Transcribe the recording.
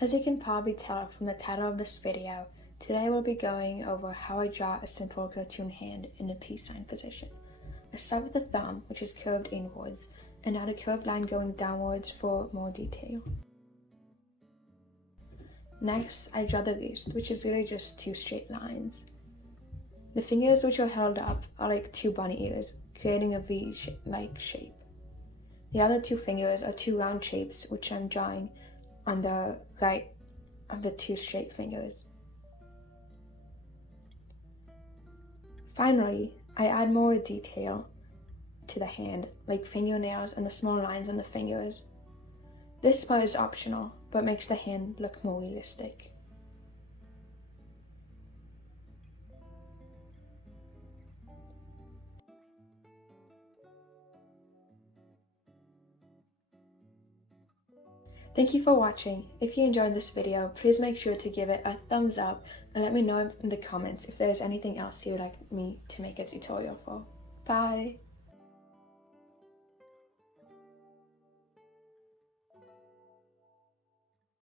As you can probably tell from the title of this video, today we'll be going over how I draw a simple cartoon hand in a peace sign position. I start with the thumb, which is curved inwards, and add a curved line going downwards for more detail. Next, I draw the wrist, which is really just two straight lines. The fingers which are held up are like two bunny ears, creating a V-like shape. The other two fingers are two round shapes, which I'm drawing on the right of the two straight fingers. Finally, I add more detail to the hand, like fingernails and the small lines on the fingers. This part is optional, but makes the hand look more realistic. Thank you for watching. If you enjoyed this video, please make sure to give it a thumbs up and let me know in the comments if there is anything else you would like me to make a tutorial for. Bye!